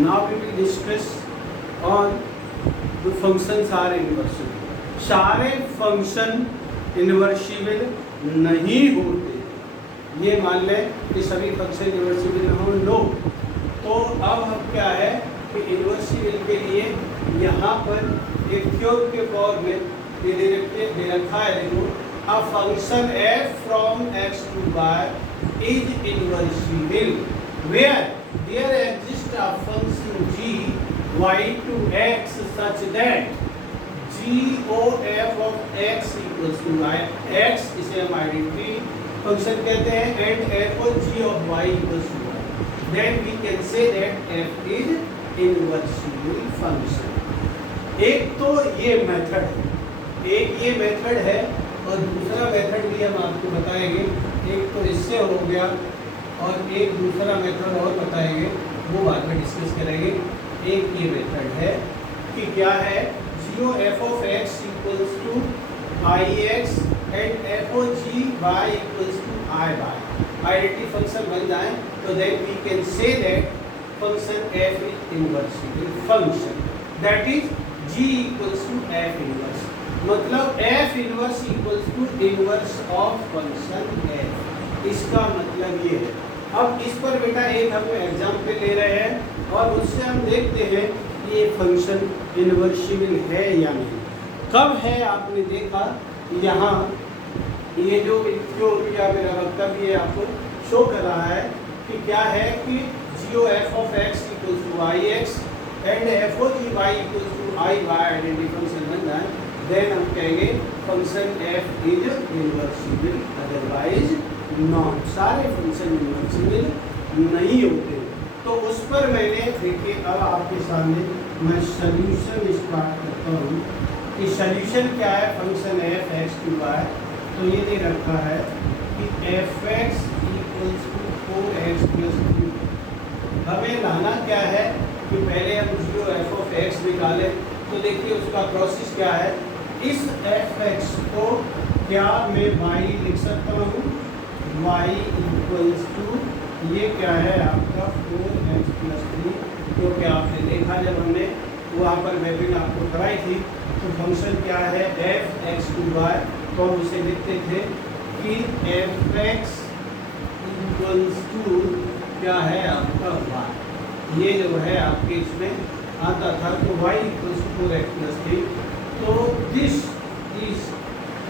Now we will discuss on the functions are inversible. सारे function इन्वर्सिबल नहीं होते, ये मान लें कि सभी फंक्शन इन्वर्सिबल न हो। नो, तो अब हम क्या है कि इन्वर्सिबल के लिए यहाँ पर एक क्यूब के फॉर्म में दे रखा है। देखो, a function f from x to y is inversible where there exists a function g y to x such that g o f of x equals to y। x इसे हम identity function कहते हैं and f of g of y equals to y, then we can say that f is inversible function। एक तो ये method है, एक ये मेथड है और दूसरा मेथड भी हम आपको बताएंगे। एक तो इससे हो गया और एक दूसरा मेथड और बताएंगे, वो बाद में डिस्कस करेंगे। एक ये मेथड है कि क्या है, जीरो f of x equals to I x and f o g Y equals to I y, identity function बन जाए तो then we can say that function f is invertible function, that is g equals to f inverse. मतलब f inverse equals to inverse of function f, इसका मतलब ये है। अब इस पर बेटा एक हम एग्जाम्पल ले रहे हैं और उससे हम देखते हैं कि ये फंक्शन इनवर्सिबल है या नहीं। कब है आपने देखा, यहाँ ये जो या मेरा वक्तव्य आपको शो कर रहा है कि क्या है कि g o f of x equals to I x and f o g Y equals to I y identity function बन जाए, देन हम कहेंगे function f is invertible, otherwise not. सारे फंक्शन इनवर्सिबल नहीं होते। तो उस पर मैंने देखिए, अब आपके सामने मैं सॉल्यूशन स्टार्ट करता हूँ कि सॉल्यूशन क्या है function f x to y. तो ये दे रखा है कि f x equals to 4x plus 2। हमें लाना क्या है कि पहले हम जीरो एफ ऑफ एक्स निकालें। तो देखिए उसका प्रोसेस क्या है, इस एफ एक्स को क्या मैं y लिख सकता हूँ, y इक्वल्स टू ये क्या है आपका 4x प्लस 3, क्योंकि आपने देखा जब हमने वहाँ पर मैपिंग आपको कराई थी तो फंक्शन क्या है एफ एक्स टू वाई, तो हम उसे लिखते थे कि एफ एक्स इक्वल्स टू क्या है आपका y। ये जो है आपके इसमें आता था तो y equals to 4x plus 3। तो this is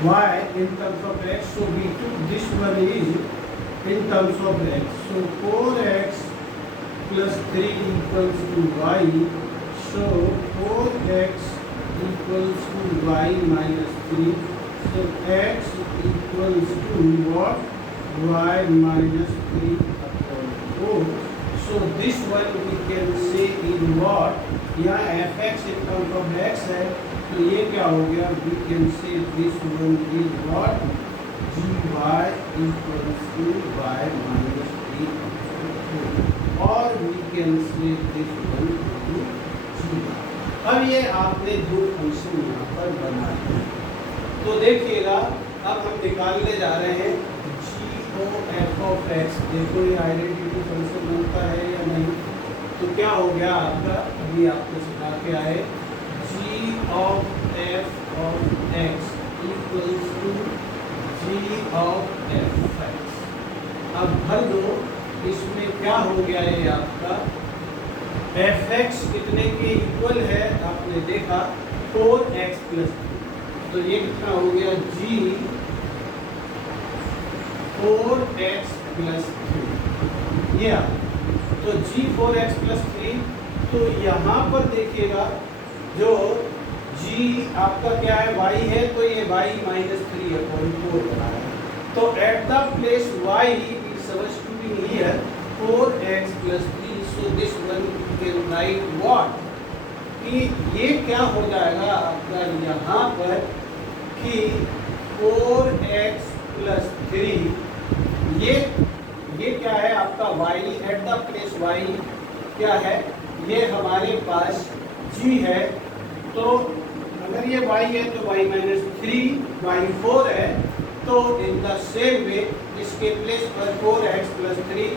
y in terms of x, so we took this one is in terms of x, so 4x plus 3 equals to y, so 4x equals to y minus 3, so x equals to what, y minus 3 upon 4। so this one we can say in what, यहाँ fx in terms of x है तो ये क्या हो गया, we can say this one is what, gy equals to y minus 3 और we can say this one is gy। अब ये आपने दो फंक्शन यहाँ पर बनाए, तो देखिएगा अब हम निकालने जा रहे हैं g o f of x. देखो ये आइडेंटिटी फंक्शन बनता है या नहीं। तो क्या हो गया आपका, अभी आपको सिखा के आए, g of f of x equals to g of f x. अब भर दो, इसमें क्या हो गया ये आपका एफ एक्स कितने के इक्वल है, आपने देखा 4x प्लस 2, तो ये कितना हो गया जी 4x प्लस 3 ये। तो जी 4x प्लस 3, तो यहाँ पर देखिएगा जो g आपका क्या है y है, तो ये y माइनस 3 अपॉन 4 बना है। तो at the place y is supposed to be here 4x plus 3, so this one we can write what, कि ये क्या हो जाएगा आपका यहाँ पर कि 4x plus 3, ये क्या है आपका y, at the place y क्या है, ये हमारे पास g है। तो अगर ये y है तो y माइनस 3 y 4 है, तो इन द सेम वे इसके प्लेस पर 4x प्लस 3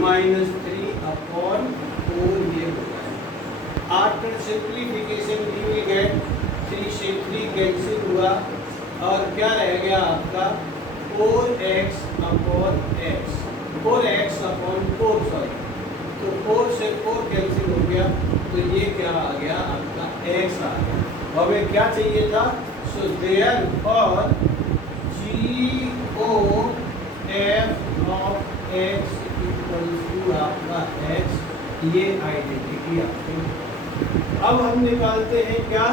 माइनस 3 अपॉन 4 ये हो जाएगा। After simplification we will get 3 से 3 कैंसिल हुआ और क्या रह गया आपका 4x upon x, 4x upon 4 sorry, तो 4 से 4 कैंसिल हो गया, तो ये क्या आ गया आपका x आ गया। हमें क्या चाहिए था, so therefore GOF of x equals to आपका x, ये आइडेंटिटी आपकी। अब हम निकालते हैं क्या,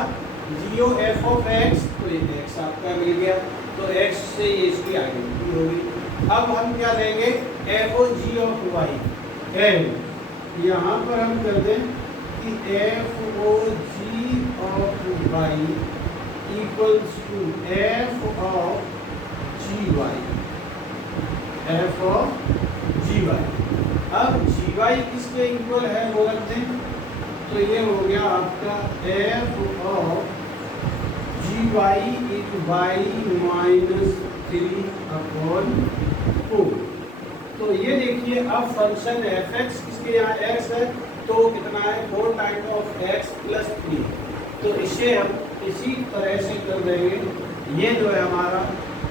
GOF ऑफ x, तो ये x आपका मिल गया, तो x से ये इसकी आइडेंटिटी होगी। अब हम क्या लेंगे, FOG ऑफ y, एंड यहाँ पर हम कर दें कि FOG of y equals to f of gy, f of gy। अब gy किसके इक्वल है वो रख दें, तो ये हो गया आपका f of gy is y minus 3 upon 4। तो ये देखिए अब फंक्शन fx किसके यहाँ x है, तो कितना है 4 टाइम्स ऑफ x प्लस 3, तो इसे हम इसी तरह से कर देंगे, ये जो है हमारा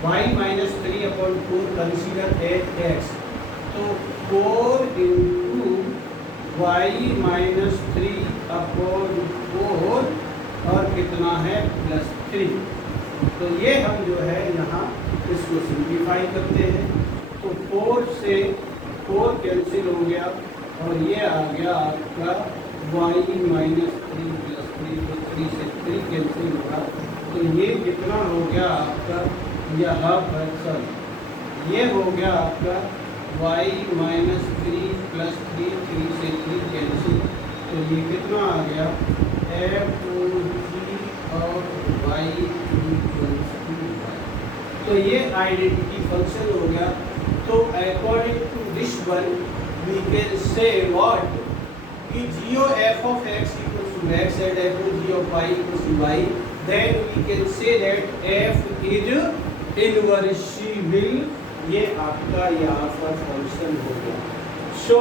y minus 3 upon 4 consider as x, तो 4 इंटू y माइनस 3 अपॉन 4 और कितना है प्लस 3। तो ये हम जो है यहाँ इसको सिंप्लीफाई करते हैं, तो 4 से 4 कैंसिल हो गया और ये आ गया आपका y माइनस 3 प्लस 3, तो 3 से 3 कैंसिल होगा, तो ये कितना हो गया आपका, यहाँ पर सॉरी ये हो गया आपका y माइनस 3 प्लस 3, 3 से 3 कैंसिल, तो ये कितना आ गया FOG of y equals to y। तो ये आइडेंटिटी फंक्शन हो गया। तो according to this one we can say what, कि GOF of x equals to x and FOG of y equals to y, then we can say that f is inversible. ये आपका यहाँ पर function हो गया। सो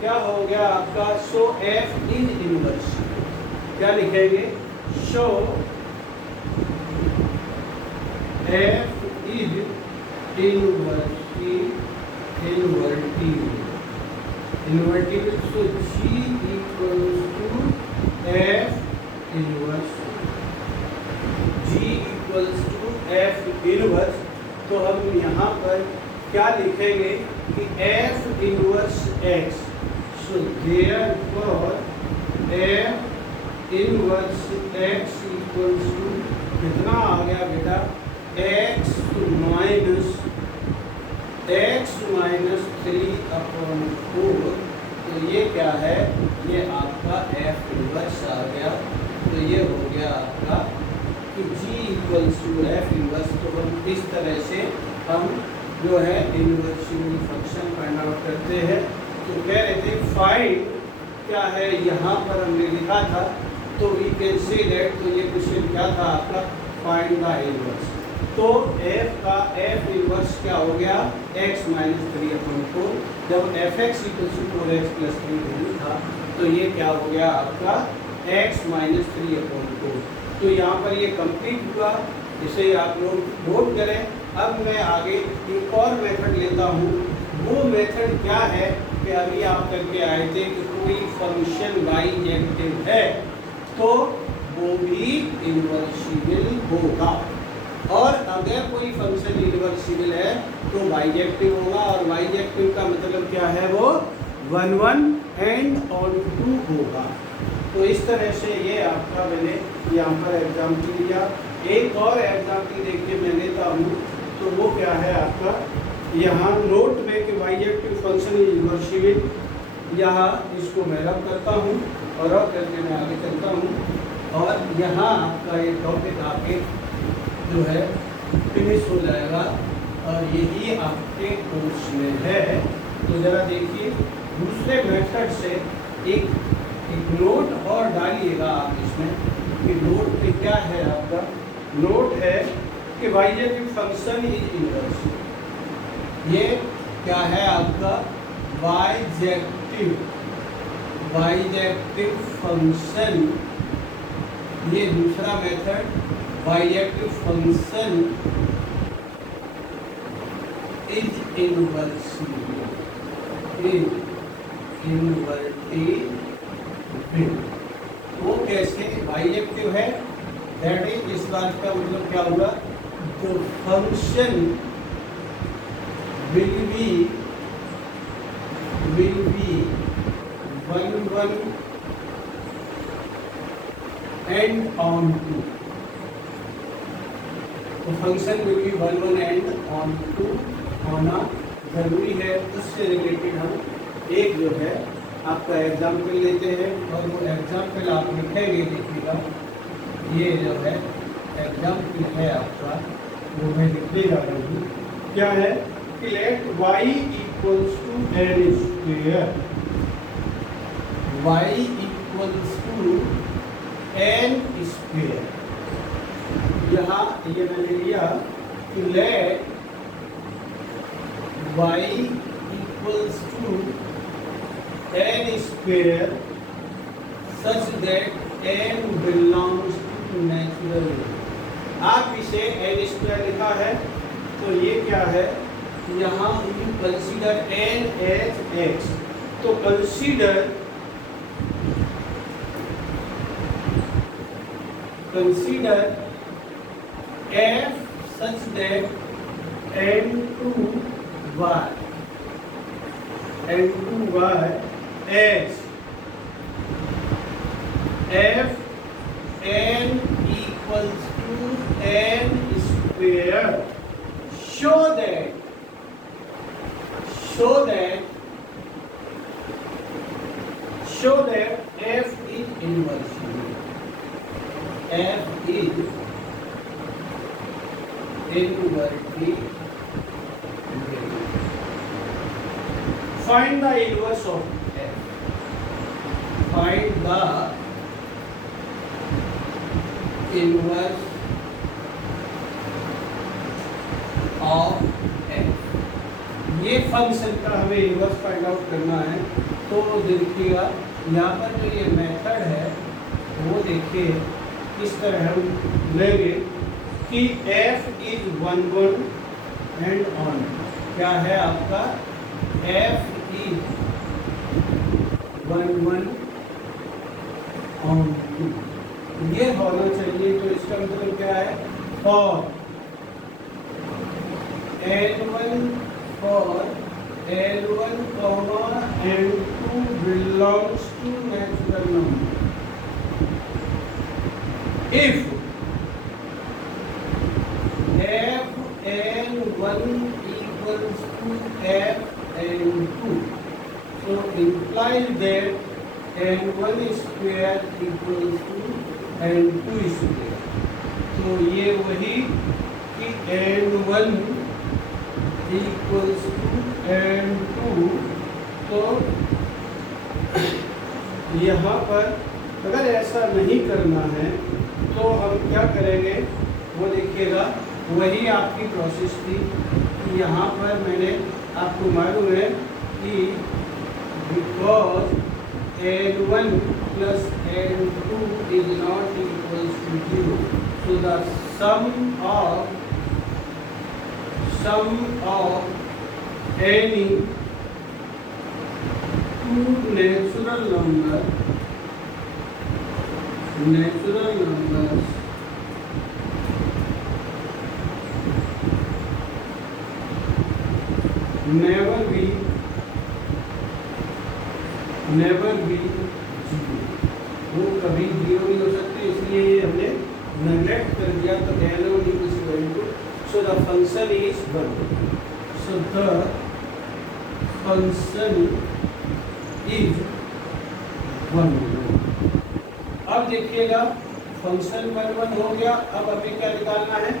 क्या हो गया आपका, सो f इज इनवर्सिबल, क्या लिखेंगे, so f is invertible, so G equals to f inverse, G equals to f inverse. तो हम यहाँ पर क्या लिखेंगे कि f inverse x, so therefore f inverse x equals to कितना आ गया बेटा, x माइनस 3 अपॉन 4, तो ये क्या है, ये आपका f इनवर्स आ गया। तो ये हो गया आपका कि G equals to f inverse. तो हम इस तरह से हम जो है इनवर्सिबल फंक्शन फाइंड आउट करते हैं। तो कह रहे थे फाइंड क्या है, यहाँ पर हमने लिखा था, तो वी कैन से दैट, तो ये क्वेश्चन क्या था आपका, फाइंड द इनवर्स। तो f का f इनवर्स क्या हो गया, x माइनस 3 अपॉन 4, जब fx equals to 4x plus 3 value था, तो ये क्या हो गया आपका x माइनस 3 अपॉन 4। तो यहाँ पर ये कंप्लीट हुआ, इसे आप लोग नोट करें। अब मैं आगे एक और मेथड लेता हूँ। वो मेथड क्या है कि अभी आप करके आए थे कि कोई फंक्शन बाइजेक्टिव है तो वो भी इनवर्सिबल होगा, और अगर कोई फंक्शन इनवर्सिबल है तो बाइजेक्टिव होगा, और बाइजेक्टिव का मतलब क्या है, वो 1 1 एंड ऑन 2 होगा। तो इस तरह से ये आपका मैंने यहाँ पर एग्जाम्पल लिया। एक और एग्जाम्पल देखिए मैं लेता हूँ, तो वो क्या है आपका, यहाँ नोट में कि बाइजेक्टिव फंक्शन इनवर्सिबल, यहाँ इसको मैं रब करता हूँ और रब करके मैं आगे चलता हूँ, और यहाँ आपका ये टॉपिक आके जो है फिनिश हो जाएगा, और यही आपके कोर्स में है। तो ज़रा देखिए दूसरे मेथड से एक नोट और डालिएगा आप इसमें, कि नोट पे क्या है आपका, नोट है कि बाइजेक्टिव फंक्शन इज इनवर्सिबल। ये क्या है आपका, बाइजेक्टिव बाइजेक्टिव फंक्शन, ये दूसरा method, bijective function is invertible, वो कैसे बाइजेक्टिव है, दैट इज, इस बात का मतलब क्या हुआ, तो function will be 1 1 and on 2, तो function will be 1 1 and on 2 होना जरूरी है। उससे रिलेटेड हम एक जो है आपका एग्जाम्पल लेते हैं, और वो एग्जाम्पल आप लिखेंगे, देखिएगा ये जो है एग्जाम्पल है आपका, वो मैं लिख देगा नहीं, क्या है कि let y equals to n square, y equals to n square, यहाँ ये मैंने लिया कि let y equals to n square such that n belongs to natural. आप इसे n स्क्वायर लिखा है, तो ये क्या है, यहाँ you consider n as x, तो consider f such that n2 y as f n equals to n square, show that f is inversible, f is invertible. Find the inverse of f. Find the inverse of f. ये function का हमें inverse find out करना है, तो देखिएगा यहाँ पर जो ये मेथड है वो देखिए किस तरह हम लेंगे कि f इज 1 1 एंड ऑन, क्या है आपका f इज 1 1 ऑन 2, ये होना चाहिए। तो इसका मतलब क्या है, for L1 comma L2 belongs to natural number, if Fn1 equals to Fn2, so implies that n1 square equals to n2 square, तो ये वही कि n1 equals to n2, तो यहाँ पर अगर ऐसा नहीं करना है तो हम क्या करेंगे, वो देखिएगा वही आपकी प्रोसेस थी कि यहाँ पर मैंने आपको मालूम है कि because n1 plus n2 is not equals to 0, so the sum of any two natural numbers never be zero, वो कभी जीरो नहीं हो सकते, इसलिए ये हमने नेग्लेक्ट कर दिया। तो n1 is equal to, so the function is 1, so the function is 1। अब देखिएगा फंक्शन 1 1 हो गया, अब हमें क्या निकालना है,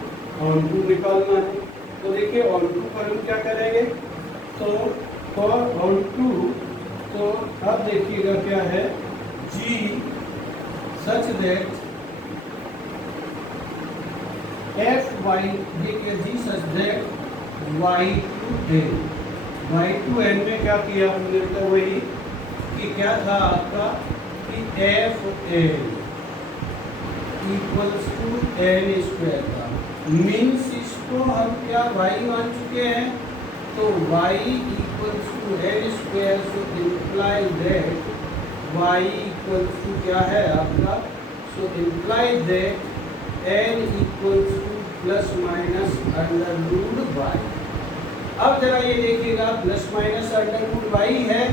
ऑन 2 निकालना है। तो देखिए ऑन 2 पर हम क्या करेंगे, तो फॉर ऑन 2, तो अब देखिएगा क्या है, g such that f y, देखिए g such that y to n में क्या किया हमने, तो वही कि क्या था आपका कि f N equals to N square था। मीन्स इसको हम क्या वाई मान चुके हैं, तो y equals to N square, so imply that y equals to क्या है आपका, so imply that n equals to plus minus under root y. अब जरा ये देखिएगा plus minus under root y है,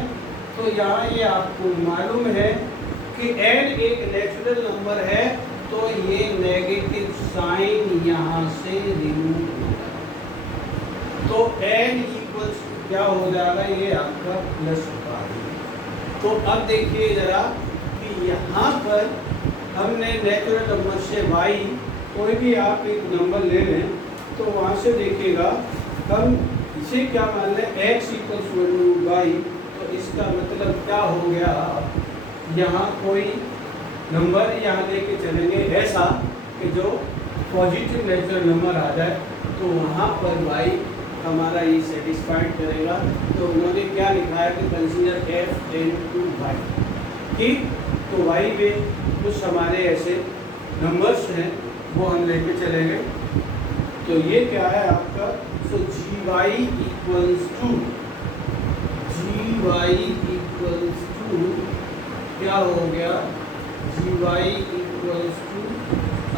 तो यहाँ ये आपको मालूम है कि n एक नेचुरल नंबर है, तो ये नेगेटिव साइन यहाँ से रिमूव हो जाएगा, तो n इक्वल्स क्या हो जाएगा, ये आपका प्लस वाई। तो अब देखिए जरा कि यहाँ पर हमने नेचुरल नंबर से y, कोई भी आप एक नंबर ले लें, तो वहाँ से देखिएगा हम इसे क्या मान लें x इक्वल्स y, तो इसका मतलब क्या हो गया, यहाँ कोई नंबर यहाँ लेके चलेंगे ऐसा कि जो पॉजिटिव नेचुरल नंबर आ जाए, तो वहाँ पर y हमारा ये सेटिस्फाइड करेगा। तो उन्होंने क्या लिखा है कि consider f n to y, ठीक। तो y में कुछ हमारे ऐसे नंबर्स हैं वो हम लेके चलेंगे। तो ये क्या है आपका, सो gy इक्वल्स टू क्या हो गया, gy equals to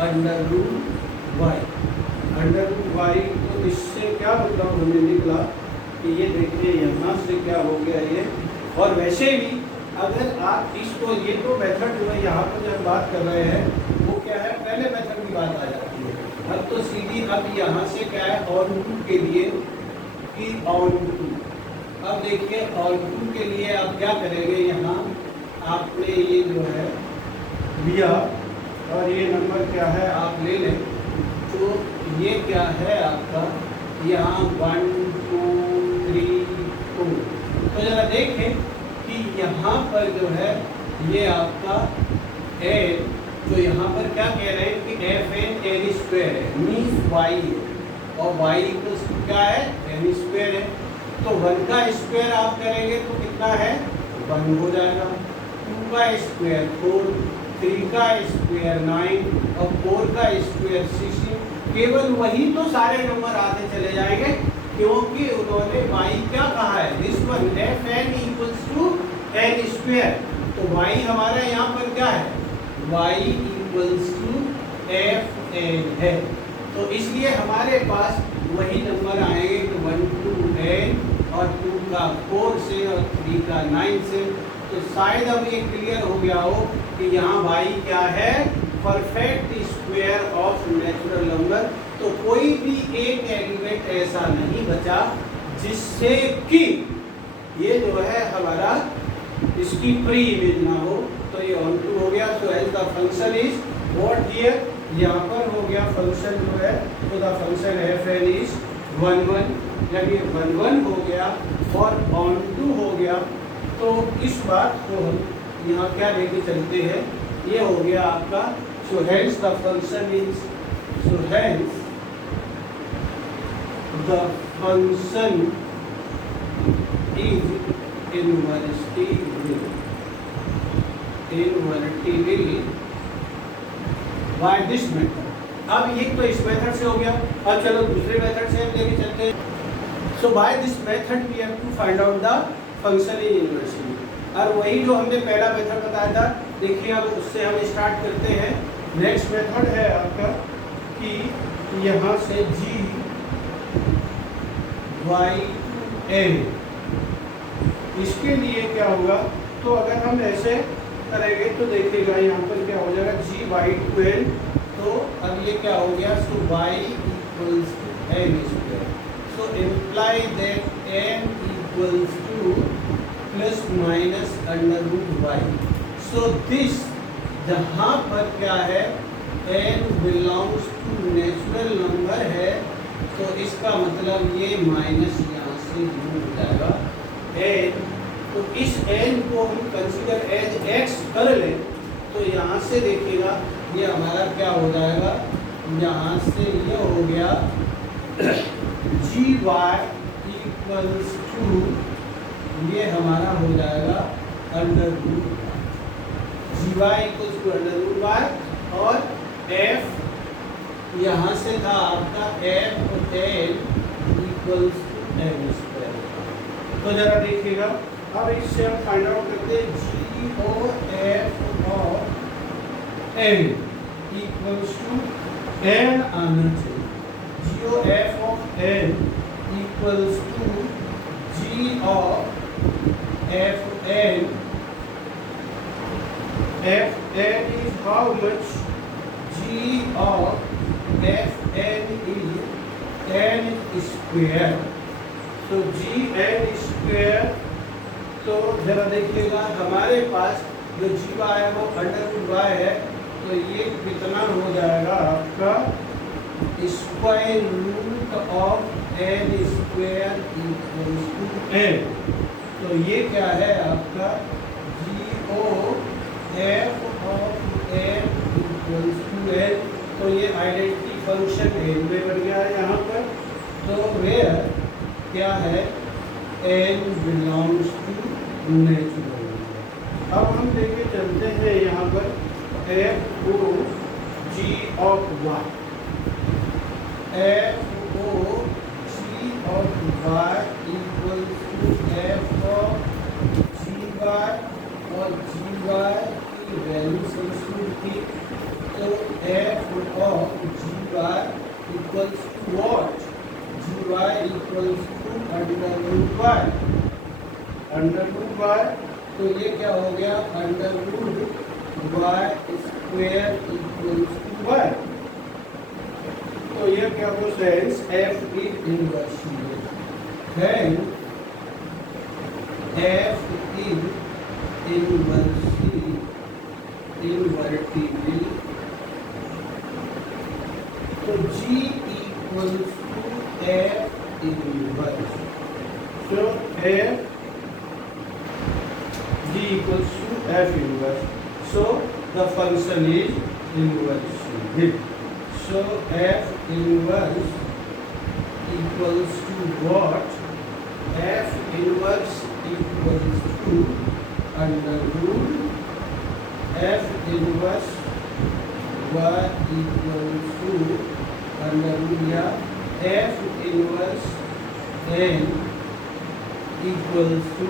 under root y। Under root y, तो इससे क्या मतलब हमें निकला कि ये देखिए यहाँ से क्या हो गया ये। और वैसे भी अगर आप इसको, ये तो मेथड जो है यहाँ पर जब बात कर रहे हैं वो क्या है, पहले मेथड की बात आ जाती है। अब तो सीधी अब यहाँ से क्या है ऑन टू के लिए कि ऑन टू, अब देखिए ऑन टू के लिए आप क्या करेंगे, यहाँ आपने ये जो है लिया और ये नंबर क्या है आप ले लें, तो ये क्या है आपका यहाँ 1 2 3 4। तो जरा देखें कि यहाँ पर जो है ये आपका ए, तो यहाँ पर क्या कह रहे हैं कि एफ एन एन स्क्वायर है, मीन्स वाई है, और वाई इक्वल्स क्या है एन स्क्वायर है। तो 1 का स्क्वायर आप करेंगे तो कितना है 1 हो जाएगा, 2 का स्क्वायर 4, 3 का स्क्वायर 9 और 4 का स्क्वायर 16। केवल वही तो सारे नंबर आते चले जाएंगे, क्योंकि उन्होंने y क्या कहा है, this one F N equals to N square. तो y हमारा यहाँ पर क्या है, y equals to F N है, तो इसलिए हमारे पास वही नंबर आएंगे कि 1 टू n और 2 का 4 से और 3 का 9 से। तो शायद अब ये क्लियर हो गया हो कि यहाँ y क्या है, perfect square of natural number. तो कोई भी एक एलिमेंट ऐसा नहीं बचा जिससे कि ये जो है हमारा इसकी प्री इमेज ना हो। तो ये ऑन टू हो गया, तो as the function is what here, यहाँ पर हो गया फंक्शन जो है, तो the function F N is 1 1, जब ये 1 1 हो गया और ऑन टू हो गया, तो इस बात को हम यहाँ क्या लेके चलते हैं, ये हो गया आपका, so hence the function is, so hence the function is invertible by this method। अब ये तो इस मेथड से हो गया, अब चलो दूसरे मेथड से हम लेके चलते हैं। So by this method we have to find out the function in inversity, और वही जो हमने पहला मेथड बताया था, देखिए अब उससे हम स्टार्ट करते हैं। नेक्स्ट मेथड है आपका कि यहाँ से जी वाई एन, इसके लिए क्या होगा, तो अगर हम ऐसे करेंगे तो देखिएगा यहाँ पर क्या हो जाएगा जी वाई टू एन, तो अब ये क्या हो गया, so y equals to N square, so imply that n equals to plus minus under root y. So this जहाँ पर क्या है n belongs to natural number है, तो इसका मतलब ये माइनस यहाँ से दूर हो जाएगा एन। तो इस n को हम कंसीडर एज x कर लें, तो यहाँ से देखिएगा ये हमारा क्या हो जाएगा, यहाँ से ये हो गया जी वाई इक्वल्स टू, ये हमारा हो जाएगा under root G Y equals to under root Y और एफ यहाँ से था आपका F N equals to N square. तो जरा देखिएगा, अब इससे हम फाइंड आउट करते हैं g o f of n equals to n आना चाहिए। G o f of n equals to g of f n is how much? G of Fn is n square. So Gn square, तो जरा देखिएगा हमारे पास जो जी Y है वो under root y है, तो ये कितना हो जाएगा आपका square root of n square equals to n. तो ये क्या है आपका g o f of n equals to n. तो ये आइडेंटिटी फंक्शन एन में बन गया है यहाँ पर। तो वेयर क्या है एन बिलोंग्स टू नेचुरल। अब हम लेके चलते हैं यहाँ पर f o g of y. F o g of y equals to f of g y और जी वाई की वैल्यू सब्स्टिट्यूट की, तो f of g Y equals to what? G Y equals to under root y. Under root y, तो ये क्या हो गया under root y square equals to y. तो ये क्या हो sense f is invertible, then f is invertible, तो G equals to F inverse. So F G equals to F inverse. So the function is inversible. So F inverse equals to what? F inverse equals to under root F inverse y equals to under root या F inverse n equals to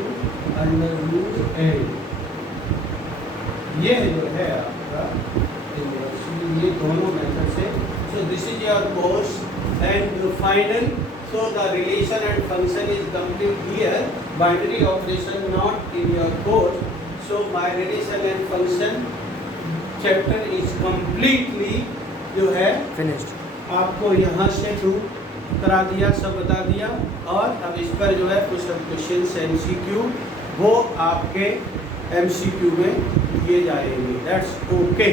under root n। ये जो है आपका inverse, ये दोनों method से। So this is your course and the final. So the relation and function is complete here. Binary operation not in your course. So by relation and function chapter is completely जो है finished. आपको यहाँ से prove करा दिया, सब बता दिया। और अब इस पर जो है कुछ क्वेश्चन MCQ वो आपके MCQ में दिए जाएंगे। That's okay.